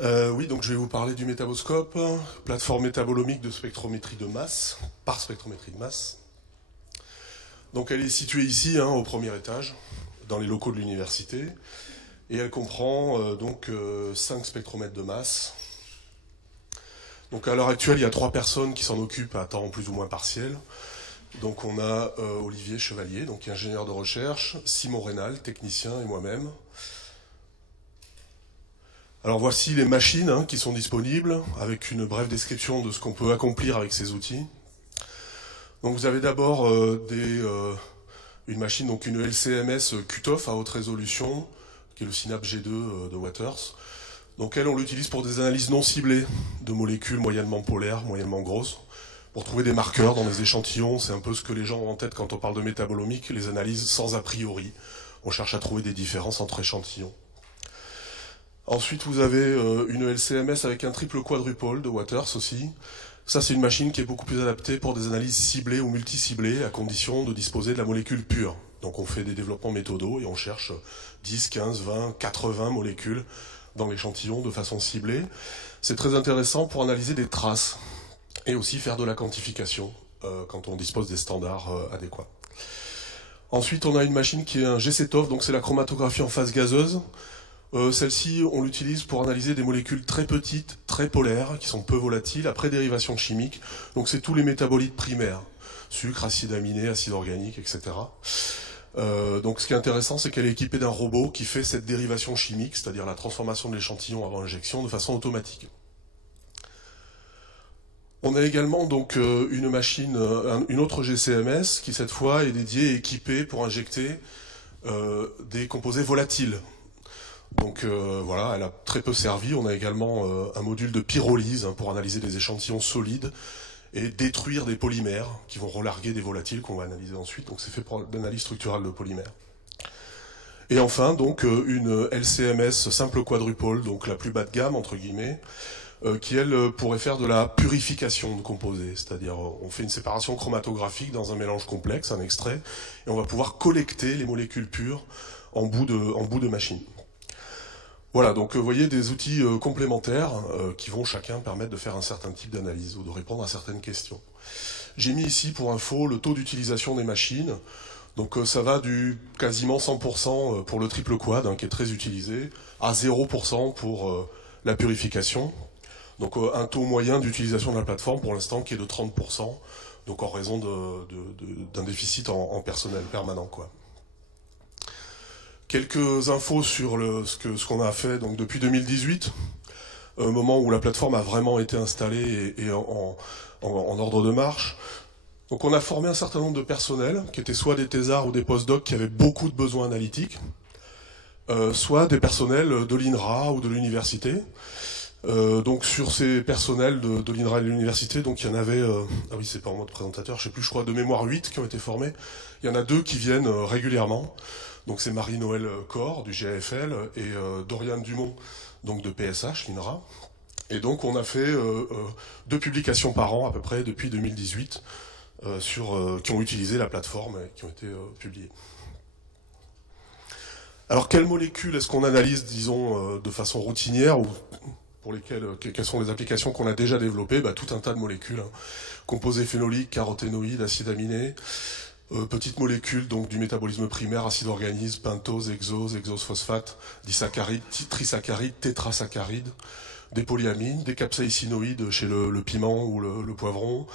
Oui, donc je vais vous parler du métaboscope, plateforme métabolomique de spectrométrie de masse, par spectrométrie de masse. Donc elle est située ici, au premier étage, dans les locaux de l'université, et elle comprend 5 spectromètres de masse. Donc à l'heure actuelle, il y a 3 personnes qui s'en occupent à temps plus ou moins partiel. Donc on a Olivier Chevalier, donc ingénieur de recherche, Simon Rénal, technicien, et moi-même. Alors voici les machines qui sont disponibles, avec une brève description de ce qu'on peut accomplir avec ces outils. Donc vous avez d'abord une machine, donc une LCMS QTOF à haute résolution, qui est le Synapse G2 de Waters. Donc elle, on l'utilise pour des analyses non ciblées de molécules moyennement polaires, moyennement grosses, pour trouver des marqueurs dans les échantillons. C'est un peu ce que les gens ont en tête quand on parle de métabolomique, les analyses sans a priori. On cherche à trouver des différences entre échantillons. Ensuite, vous avez une LCMS avec un triple quadrupole de Waters aussi. Ça, c'est une machine qui est beaucoup plus adaptée pour des analyses ciblées ou multi-ciblées, à condition de disposer de la molécule pure. Donc on fait des développements méthodaux et on cherche 10, 15, 20, 80 molécules dans l'échantillon de façon ciblée. C'est très intéressant pour analyser des traces et aussi faire de la quantification quand on dispose des standards adéquats. Ensuite, on a une machine qui est un GCTOF, donc c'est la chromatographie en phase gazeuse. Celle-ci, on l'utilise pour analyser des molécules très petites, très polaires, qui sont peu volatiles, après dérivation chimique. Donc c'est tous les métabolites primaires, sucre, acide aminé, acide organique, etc. Donc ce qui est intéressant, c'est qu'elle est équipée d'un robot qui fait cette dérivation chimique, c'est-à-dire la transformation de l'échantillon avant injection, de façon automatique. On a également donc une machine, une autre GCMS, qui cette fois est dédiée et équipée pour injecter des composés volatiles. Donc voilà, elle a très peu servi. On a également un module de pyrolyse pour analyser des échantillons solides et détruire des polymères qui vont relarguer des volatiles qu'on va analyser ensuite. Donc c'est fait pour l'analyse structurale de polymères. Et enfin, donc une LCMS simple quadrupole, donc la plus bas de gamme, entre guillemets, qui, elle, pourrait faire de la purification de composés. C'est-à-dire, on fait une séparation chromatographique dans un mélange complexe, un extrait, et on va pouvoir collecter les molécules pures en bout de machine. Voilà, donc vous voyez des outils complémentaires qui vont chacun permettre de faire un certain type d'analyse ou de répondre à certaines questions. J'ai mis ici pour info le taux d'utilisation des machines. Donc ça va du quasiment 100% pour le triple quad, qui est très utilisé, à 0% pour la purification. Donc un taux moyen d'utilisation de la plateforme pour l'instant qui est de 30%, donc en raison d'un déficit en personnel permanent, quoi. Quelques infos sur ce qu'on a fait donc depuis 2018, au moment où la plateforme a vraiment été installée et en ordre de marche. Donc on a formé un certain nombre de personnels, qui étaient soit des thésards ou des postdocs qui avaient beaucoup de besoins analytiques, soit des personnels de l'INRA ou de l'université. Donc sur ces personnels de l'INRA et de l'université, donc il y en avait, ah oui c'est pas en mode présentateur, je sais plus, je crois de mémoire 8 qui ont été formés. Il y en a 2 qui viennent régulièrement. Donc c'est Marie-Noël Corr du GAFL et Doriane Dumont donc de PSH, l'INRA. Et donc on a fait 2 publications par an à peu près depuis 2018 qui ont utilisé la plateforme et qui ont été publiées. Alors quelles molécules est-ce qu'on analyse, disons, de façon routinière ou pour quelles sont les applications qu'on a déjà développées? Tout un tas de molécules, composés phénoliques, caroténoïdes, acides aminés, petites molécules donc du métabolisme primaire, acide organique, pentose, hexose phosphate, disaccharides, trisaccharides, tétrasaccharides, des polyamines, des capsaïcinoïdes chez le piment ou le poivron,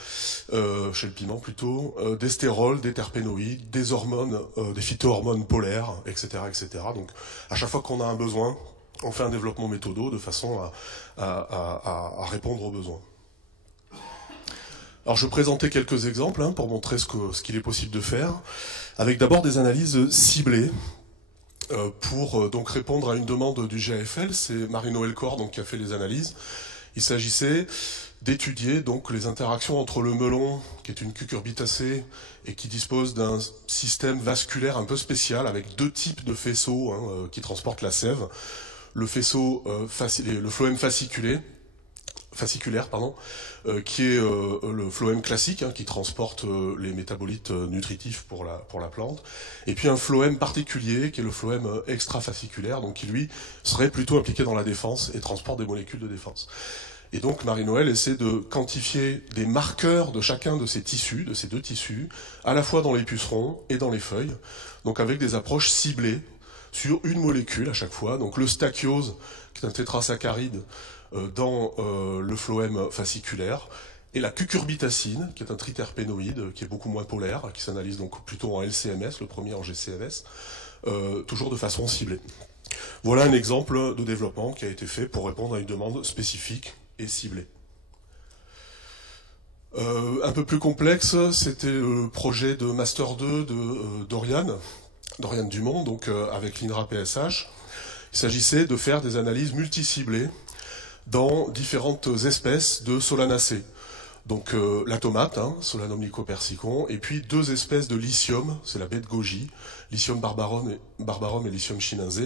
chez le piment plutôt, des stérols, des terpénoïdes, des hormones, des phytohormones polaires, etc., etc. Donc à chaque fois qu'on a un besoin, on fait un développement méthodo de façon à répondre aux besoins. Alors je vais présenter quelques exemples pour montrer ce qu'il est possible de faire, avec d'abord des analyses ciblées pour donc répondre à une demande du GAFL. C'est Marie-Noël Corr qui a fait les analyses. Il s'agissait d'étudier donc les interactions entre le melon, qui est une cucurbitacée et qui dispose d'un système vasculaire un peu spécial avec 2 types de faisceaux qui transportent la sève. Le faisceau, le phloème fasciculé, fasciculaire, pardon, qui est le phloème classique, hein, qui transporte les métabolites nutritifs pour la plante, et puis un phloème particulier, qui est le phloème extrafasciculaire, donc qui lui serait plutôt impliqué dans la défense et transporte des molécules de défense. Et donc Marie-Noël essaie de quantifier des marqueurs de chacun de ces tissus, de ces deux tissus, à la fois dans les pucerons et dans les feuilles, donc avec des approches ciblées sur une molécule à chaque fois. Donc le stachyose, qui est un tétrasaccharide dans le phloème fasciculaire, et la cucurbitacine, qui est un triterpénoïde, qui est beaucoup moins polaire, qui s'analyse donc plutôt en LCMS, le premier en GCMS, toujours de façon ciblée. Voilà un exemple de développement qui a été fait pour répondre à une demande spécifique et ciblée. Un peu plus complexe, c'était le projet de Master 2 de Doriane Dumont, donc avec l'INRA PSH. Il s'agissait de faire des analyses multiciblées dans différentes espèces de Solanacées. Donc la tomate, hein, Solanum lycopersicum, et puis deux espèces de lithium, c'est la baie de Goji, Lithium barbarum et Lithium chinense,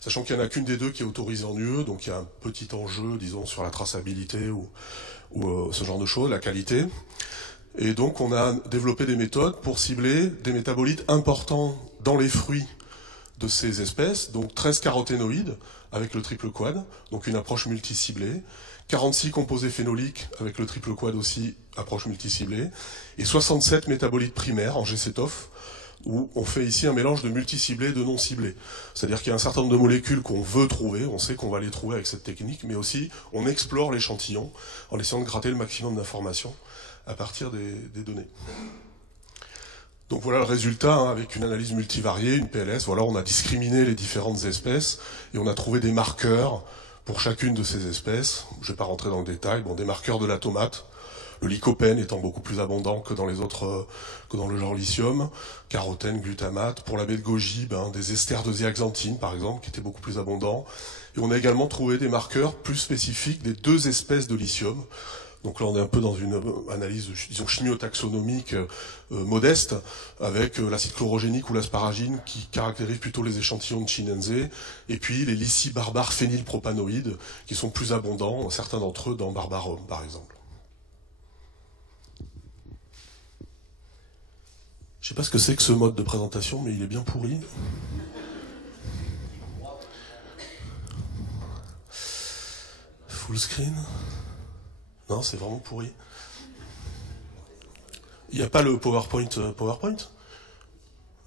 sachant qu'il n'y en a qu'une des deux qui est autorisée en UE, donc il y a un petit enjeu, disons, sur la traçabilité ou ce genre de choses, la qualité. Et donc on a développé des méthodes pour cibler des métabolites importants dans les fruits de ces espèces, donc 13 caroténoïdes avec le triple quad, donc une approche multiciblée, 46 composés phénoliques avec le triple quad aussi, approche multiciblée, et 67 métabolites primaires en GCTOF, où on fait ici un mélange de multiciblés et de non ciblés. C'est-à-dire qu'il y a un certain nombre de molécules qu'on veut trouver, on sait qu'on va les trouver avec cette technique, mais aussi on explore l'échantillon en essayant de gratter le maximum d'informations à partir des données. Donc voilà le résultat, hein, avec une analyse multivariée, une PLS. Voilà, on a discriminé les différentes espèces et on a trouvé des marqueurs pour chacune de ces espèces. Je ne vais pas rentrer dans le détail. Bon, des marqueurs de la tomate, le lycopène étant beaucoup plus abondant que dans les autres, que dans le genre lithium, carotène, glutamate. Pour la baie de Goji, des esters de zéaxanthine, par exemple, qui étaient beaucoup plus abondants. Et on a également trouvé des marqueurs plus spécifiques des deux espèces de lithium. Donc là, on est un peu dans une analyse, disons, chimiotaxonomique modeste, avec l'acide chlorogénique ou l'asparagine qui caractérise plutôt les échantillons de chinense, et puis les lycis barbares phénylpropanoïdes, qui sont plus abondants, certains d'entre eux dans Barbarum, par exemple. Je ne sais pas ce que c'est que ce mode de présentation, mais il est bien pourri. Full screen. Non, c'est vraiment pourri. Il n'y a pas le PowerPoint.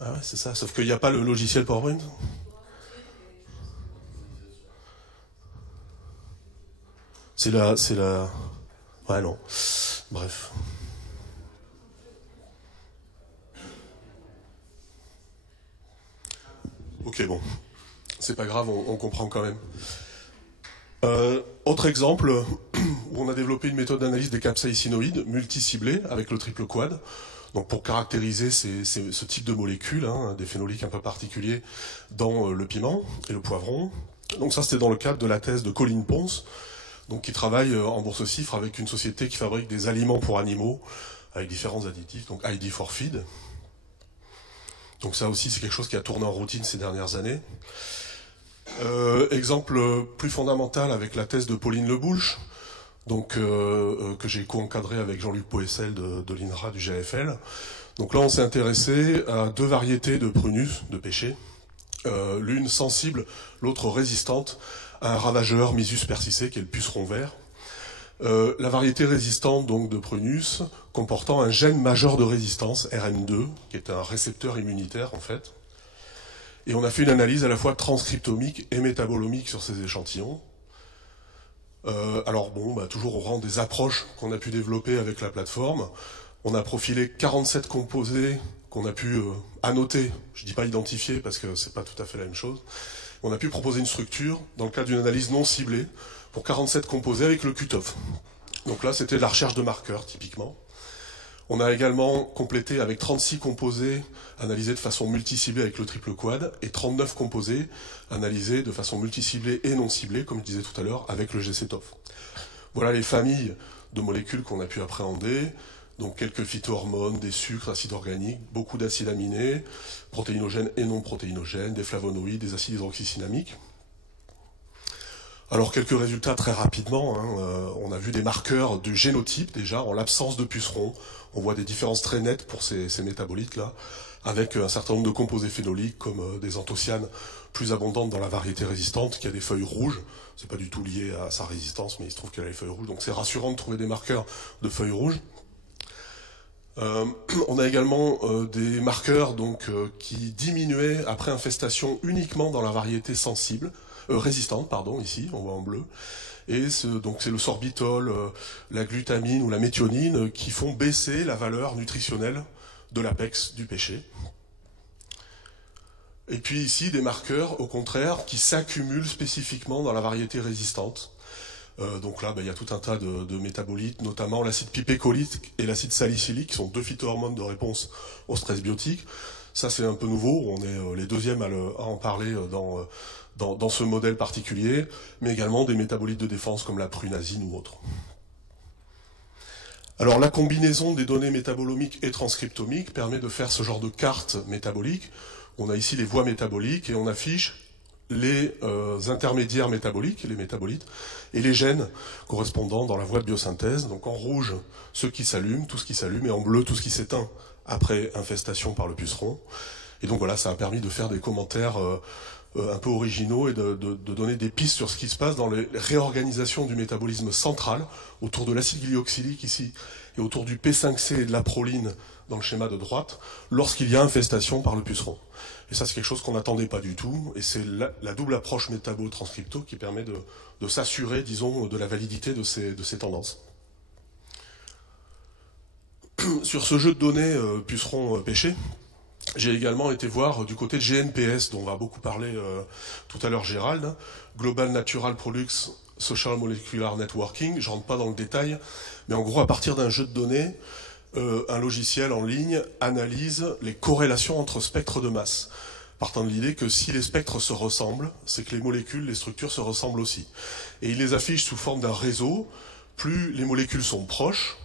Ah ouais, c'est ça. Sauf qu'il n'y a pas le logiciel PowerPoint. C'est la... Ouais, non. Bref. Ok, bon. C'est pas grave, on comprend quand même. Autre exemple, où on a développé une méthode d'analyse des capsaïcinoïdes multiciblés avec le triple quad, donc pour caractériser ce type de molécules, hein, des phénoliques un peu particuliers dans le piment et le poivron. Donc ça, c'était dans le cadre de la thèse de Colin Ponce, donc qui travaille en bourse cifre avec une société qui fabrique des aliments pour animaux avec différents additifs, donc ID4Feed. Donc ça aussi, c'est quelque chose qui a tourné en routine ces dernières années. Exemple plus fondamental avec la thèse de Pauline Leboulch, donc, que j'ai co-encadré avec Jean-Luc Poessel de l'INRA du GFL. Donc là, on s'est intéressé à deux variétés de prunus, de pêcher, l'une sensible, l'autre résistante à un ravageur Mysus persicé, qui est le puceron vert. La variété résistante donc de prunus comportant un gène majeur de résistance, RM2, qui est un récepteur immunitaire en fait. Et on a fait une analyse à la fois transcriptomique et métabolomique sur ces échantillons. Alors bon, toujours au rang des approches qu'on a pu développer avec la plateforme, on a profilé 47 composés qu'on a pu annoter, je ne dis pas identifier parce que c'est pas tout à fait la même chose. On a pu proposer une structure dans le cadre d'une analyse non ciblée pour 47 composés avec le QTOF. Donc là, c'était de la recherche de marqueurs, typiquement. On a également complété avec 36 composés analysés de façon multiciblée avec le triple quad et 39 composés analysés de façon multiciblée et non ciblée, comme je disais tout à l'heure, avec le GCTOF. Voilà les familles de molécules qu'on a pu appréhender. Donc quelques phytohormones, des sucres, acides organiques, beaucoup d'acides aminés, protéinogènes et non protéinogènes, des flavonoïdes, des acides hydroxycinamiques. Alors quelques résultats très rapidement, hein. On a vu des marqueurs du génotype déjà, en l'absence de pucerons. On voit des différences très nettes pour ces métabolites-là, avec un certain nombre de composés phénoliques comme des anthocyanes plus abondantes dans la variété résistante qui a des feuilles rouges. C'est pas du tout lié à sa résistance, mais il se trouve qu'elle a les feuilles rouges, donc c'est rassurant de trouver des marqueurs de feuilles rouges. On a également des marqueurs qui diminuaient après infestation uniquement dans la variété résistante, ici, on voit en bleu. Et donc c'est le sorbitol, la glutamine ou la méthionine qui font baisser la valeur nutritionnelle de l'apex du pêcher. Et puis ici, des marqueurs, au contraire, qui s'accumulent spécifiquement dans la variété résistante. Donc là, il y a tout un tas de métabolites, notamment l'acide pipécolique et l'acide salicylique, qui sont deux phytohormones de réponse au stress biotique. Ça, c'est un peu nouveau, on est les deuxièmes à en parler dans ce modèle particulier, mais également des métabolites de défense comme la prunazine ou autres. Alors la combinaison des données métabolomiques et transcriptomiques permet de faire ce genre de carte métabolique. On a ici les voies métaboliques et on affiche les intermédiaires métaboliques, les métabolites, et les gènes correspondant dans la voie de biosynthèse. Donc en rouge, ceux qui s'allument, tout ce qui s'allume, et en bleu, tout ce qui s'éteint après infestation par le puceron. Et donc voilà, ça a permis de faire des commentaires un peu originaux et de donner des pistes sur ce qui se passe dans les réorganisations du métabolisme central, autour de l'acide glyoxylique ici, et autour du P5C et de la proline dans le schéma de droite, lorsqu'il y a infestation par le puceron. Et ça, c'est quelque chose qu'on n'attendait pas du tout, et c'est la double approche métabo-transcripto qui permet de s'assurer, disons, de la validité de ces tendances. Sur ce jeu de données puceron pêché, j'ai également été voir du côté de GNPS, dont va beaucoup parler tout à l'heure Gérald, Global Natural Products Social Molecular Networking. Je ne rentre pas dans le détail, mais en gros, à partir d'un jeu de données, un logiciel en ligne analyse les corrélations entre spectres de masse, partant de l'idée que si les spectres se ressemblent, c'est que les molécules, les structures se ressemblent aussi. Et il les affiche sous forme d'un réseau. Plus les molécules sont proches,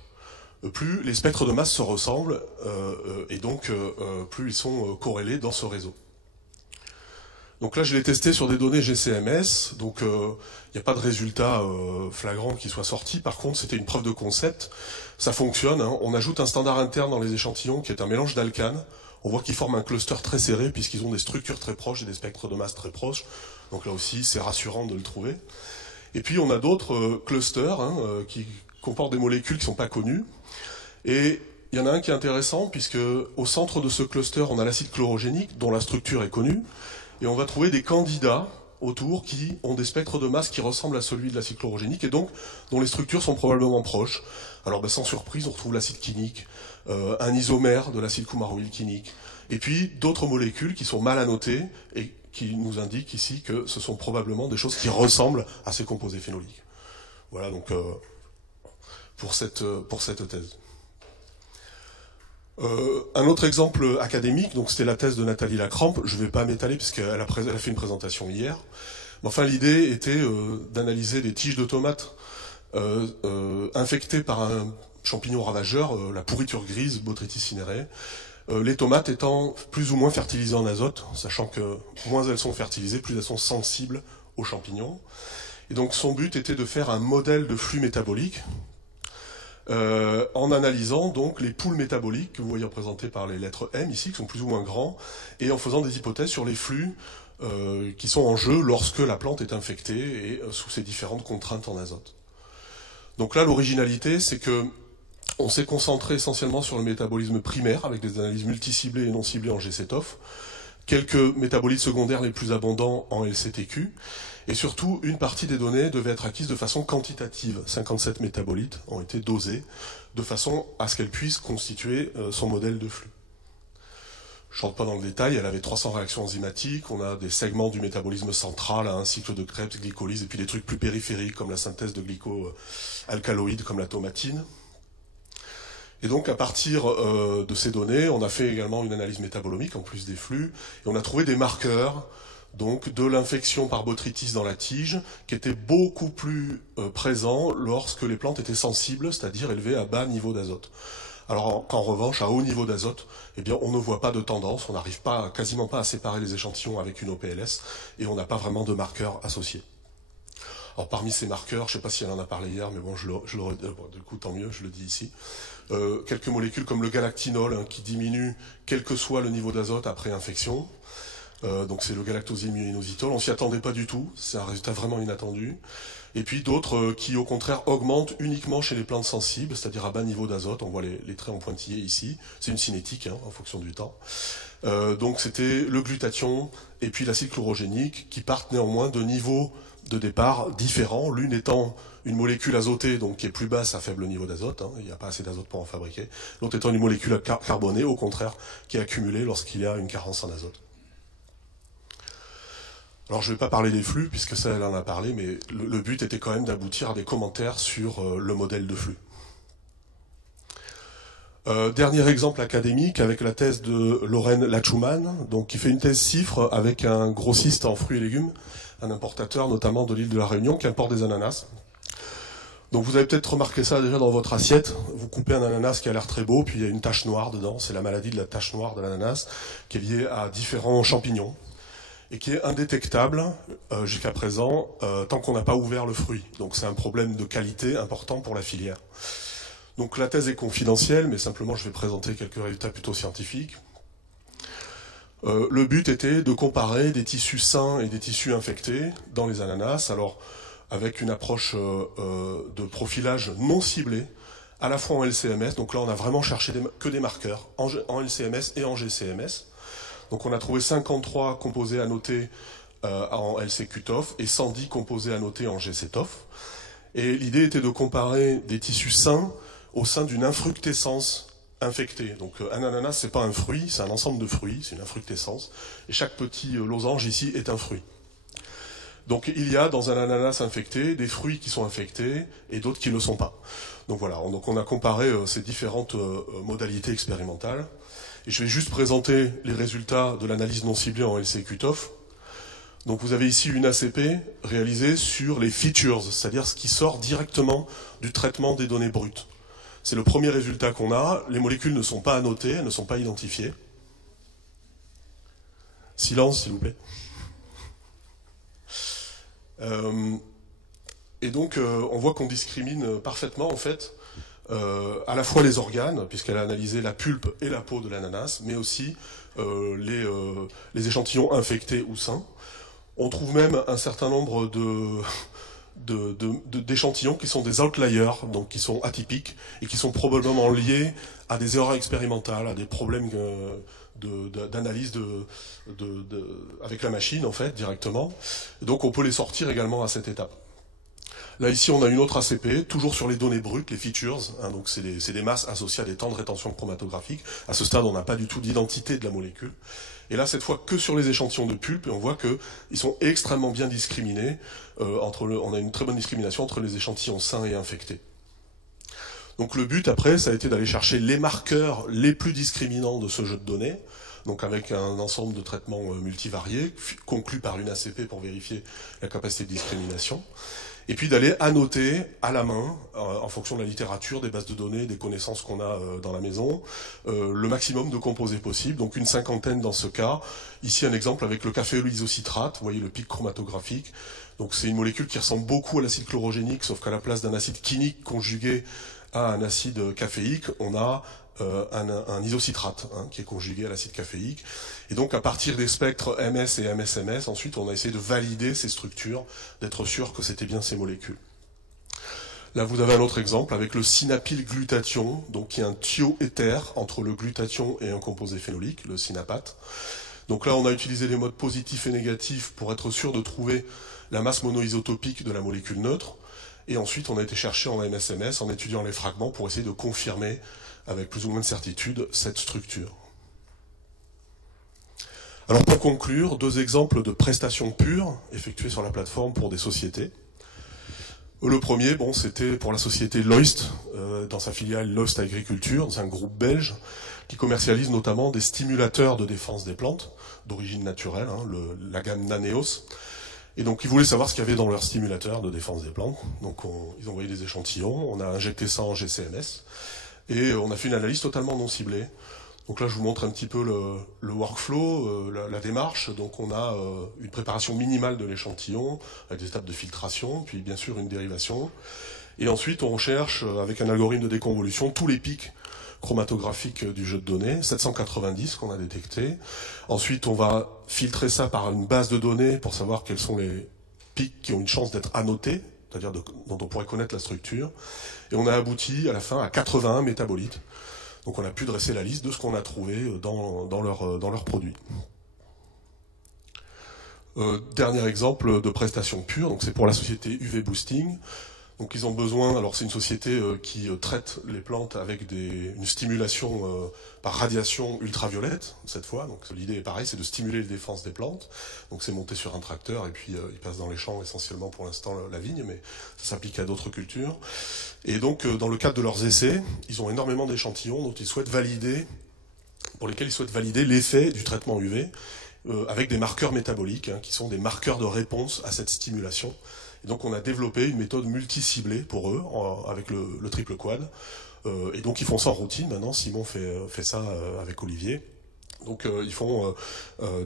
plus les spectres de masse se ressemblent, et donc plus ils sont corrélés dans ce réseau. Donc là, je l'ai testé sur des données GCMS, donc il n'y a pas de résultat flagrant qui soit sorti. Par contre, c'était une preuve de concept. Ça fonctionne, hein. On ajoute un standard interne dans les échantillons qui est un mélange d'alcanes. On voit qu'ils forment un cluster très serré puisqu'ils ont des structures très proches et des spectres de masse très proches. Donc là aussi, c'est rassurant de le trouver. Et puis, on a d'autres clusters qui comportent des molécules qui ne sont pas connues. Et il y en a un qui est intéressant puisque au centre de ce cluster, on a l'acide chlorogénique dont la structure est connue. Et on va trouver des candidats autour qui ont des spectres de masse qui ressemblent à celui de l'acide chlorogénique et donc dont les structures sont probablement proches. Alors sans surprise, on retrouve l'acide quinique, un isomère de l'acide coumaroylquinique, et puis d'autres molécules qui sont mal annotées et qui nous indiquent ici que ce sont probablement des choses qui ressemblent à ces composés phénoliques. Voilà donc pour cette thèse. Un autre exemple académique, donc c'était la thèse de Nathalie Lacrampe. Je ne vais pas m'étaler puisqu'elle a fait une présentation hier. Mais enfin, l'idée était d'analyser des tiges de tomates infectées par un champignon ravageur, la pourriture grise, Botrytis cinerea. Les tomates étant plus ou moins fertilisées en azote, sachant que moins elles sont fertilisées, plus elles sont sensibles aux champignons. Et donc son but était de faire un modèle de flux métabolique. En analysant donc les poules métaboliques que vous voyez représentées par les lettres M ici, qui sont plus ou moins grands, et en faisant des hypothèses sur les flux qui sont en jeu lorsque la plante est infectée et sous ces différentes contraintes en azote. Donc là, l'originalité, c'est que on s'est concentré essentiellement sur le métabolisme primaire, avec des analyses multiciblées et non ciblées en GCTOF, quelques métabolites secondaires les plus abondants en LCTQ, et surtout, une partie des données devait être acquise de façon quantitative. 57 métabolites ont été dosés, de façon à ce qu'elles puissent constituer son modèle de flux. Je ne rentre pas dans le détail, elle avait 300 réactions enzymatiques, on a des segments du métabolisme central, un cycle de Krebs, glycolyse, et puis des trucs plus périphériques, comme la synthèse de glycoalcaloïdes, comme la tomatine. Et donc, à partir de ces données, on a fait également une analyse métabolomique, en plus des flux, et on a trouvé des marqueurs donc de l'infection par botrytis dans la tige, qui était beaucoup plus présent lorsque les plantes étaient sensibles, c'est-à-dire élevées à bas niveau d'azote. Alors qu'en revanche, à haut niveau d'azote, eh bien, on ne voit pas de tendance, on n'arrive quasiment pas à séparer les échantillons avec une OPLS, et on n'a pas vraiment de marqueurs associés. Alors parmi ces marqueurs, je ne sais pas si elle en a parlé hier, mais bon, bon, du coup tant mieux, je le dis ici. Quelques molécules comme le galactinol, hein, qui diminue quel que soit le niveau d'azote après infection. Donc c'est le galactosyl-inositol, on s'y attendait pas du tout, c'est un résultat vraiment inattendu. Et puis d'autres qui au contraire augmentent uniquement chez les plantes sensibles, c'est-à-dire à bas niveau d'azote, on voit les traits en pointillé ici, c'est une cinétique hein, en fonction du temps. Donc c'était le glutathion et puis l'acide chlorogénique qui partent néanmoins de niveaux de départ différents, l'une étant une molécule azotée donc qui est plus basse à faible niveau d'azote, hein, il n'y a pas assez d'azote pour en fabriquer, l'autre étant une molécule carbonée au contraire qui est accumulée lorsqu'il y a une carence en azote. Alors je ne vais pas parler des flux, puisque ça elle en a parlé, mais le but était quand même d'aboutir à des commentaires sur le modèle de flux. Dernier exemple académique avec la thèse de Lorraine Lachuman, donc qui fait une thèse CIFRE avec un grossiste en fruits et légumes, un importateur notamment de l'île de la Réunion qui importe des ananas. Donc vous avez peut-être remarqué ça déjà dans votre assiette, vous coupez un ananas qui a l'air très beau, puis il y a une tache noire dedans, c'est la maladie de la tache noire de l'ananas, qui est liée à différents champignons, et qui est indétectable jusqu'à présent tant qu'on n'a pas ouvert le fruit. Donc c'est un problème de qualité important pour la filière. Donc la thèse est confidentielle, mais simplement je vais présenter quelques résultats plutôt scientifiques. Le but était de comparer des tissus sains et des tissus infectés dans les ananas, alors avec une approche de profilage non ciblé, à la fois en LCMS, donc là on a vraiment cherché que des marqueurs, en LCMS et en GCMS. Donc on a trouvé 53 composés annotés en LC-QTOF et 110 composés annotés en GC-TOF. Et l'idée était de comparer des tissus sains au sein d'une infructescence infectée. Donc un ananas, c'est pas un fruit, c'est un ensemble de fruits, c'est une infructescence. Et chaque petit losange ici est un fruit. Donc il y a dans un ananas infecté des fruits qui sont infectés et d'autres qui ne le sont pas. Donc voilà, donc on a comparé ces différentes modalités expérimentales. Et je vais juste présenter les résultats de l'analyse non ciblée en LC-QTOF. Donc vous avez ici une ACP réalisée sur les features, c'est-à-dire ce qui sort directement du traitement des données brutes. C'est le premier résultat qu'on a. Les molécules ne sont pas annotées, elles ne sont pas identifiées. Silence, s'il vous plaît. Et donc on voit qu'on discrimine parfaitement en fait à la fois les organes, puisqu'elle a analysé la pulpe et la peau de l'ananas, mais aussi les échantillons infectés ou sains. On trouve même un certain nombre d'échantillons qui sont des outliers, donc qui sont atypiques, et qui sont probablement liés à des erreurs expérimentales, à des problèmes d'analyse avec la machine, en fait, directement. Et donc on peut les sortir également à cette étape. Là, ici, on a une autre ACP, toujours sur les données brutes, les features. Hein, donc, c'est des masses associées à des temps de rétention chromatographique. À ce stade, on n'a pas du tout d'identité de la molécule. Et là, cette fois, que sur les échantillons de pulpe, et on voit qu'ils sont extrêmement bien discriminés. On a une très bonne discrimination entre les échantillons sains et infectés. Donc, le but, après, ça a été d'aller chercher les marqueurs les plus discriminants de ce jeu de données. Donc avec un ensemble de traitements multivariés, conclus par une ACP pour vérifier la capacité de discrimination. Et puis d'aller annoter à la main, en fonction de la littérature, des bases de données, des connaissances qu'on a dans la maison, le maximum de composés possibles, donc une cinquantaine dans ce cas. Ici un exemple avec le caféol isocitrate, vous voyez le pic chromatographique. Donc c'est une molécule qui ressemble beaucoup à l'acide chlorogénique, sauf qu'à la place d'un acide quinique conjugué à un acide caféique, on a un isocitrate qui est conjugué à l'acide caféique. Et donc à partir des spectres MS et MSMS, ensuite on a essayé de valider ces structures, d'être sûr que c'était bien ces molécules. Là vous avez un autre exemple avec le synapylglutathion, donc qui est un thioéther entre le glutathion et un composé phénolique, le synapate. Donc là on a utilisé les modes positifs et négatifs pour être sûr de trouver la masse monoisotopique de la molécule neutre. Et ensuite on a été chercher en MSMS en étudiant les fragments pour essayer de confirmer avec plus ou moins de certitude cette structure. Alors pour conclure, deux exemples de prestations pures effectuées sur la plateforme pour des sociétés. Le premier, c'était pour la société Loist, dans sa filiale Loist Agriculture, c'est un groupe belge qui commercialise notamment des stimulateurs de défense des plantes, d'origine naturelle, la gamme Naneos. Et donc ils voulaient savoir ce qu'il y avait dans leur stimulateur de défense des plantes. Donc ils ont envoyé des échantillons, on a injecté ça en GCMS, et on a fait une analyse totalement non ciblée. Donc là, je vous montre un petit peu le workflow, la démarche. Donc on a une préparation minimale de l'échantillon, avec des étapes de filtration, puis bien sûr une dérivation. Et ensuite, on recherche, avec un algorithme de déconvolution, tous les pics chromatographiques du jeu de données, 790 qu'on a détectés. Ensuite, on va filtrer ça par une base de données pour savoir quels sont les pics qui ont une chance d'être annotés, c'est-à-dire dont on pourrait connaître la structure. Et on a abouti à la fin à 81 métabolites. Donc on a pu dresser la liste de ce qu'on a trouvé dans leurs produits. Dernier exemple de prestation pure, donc c'est pour la société UV Boosting. Donc ils ont besoin, alors c'est une société qui traite les plantes avec une stimulation par radiation ultraviolette, cette fois. Donc l'idée est pareille, c'est de stimuler les défenses des plantes. Donc c'est monté sur un tracteur et puis il passe dans les champs essentiellement pour l'instant la vigne, mais ça s'applique à d'autres cultures. Et donc dans le cadre de leurs essais, ils ont énormément d'échantillons pour lesquels ils souhaitent valider l'effet du traitement UV avec des marqueurs métaboliques, qui sont des marqueurs de réponse à cette stimulation. Et donc on a développé une méthode multi-ciblée pour eux, avec le triple quad. Et donc ils font ça en routine maintenant, Simon fait ça avec Olivier. Donc ils font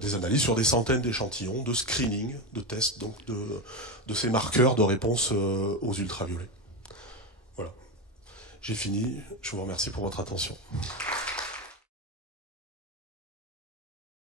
des analyses sur des centaines d'échantillons, de screening, de tests, donc de ces marqueurs de réponse aux ultraviolets. Voilà. J'ai fini, je vous remercie pour votre attention.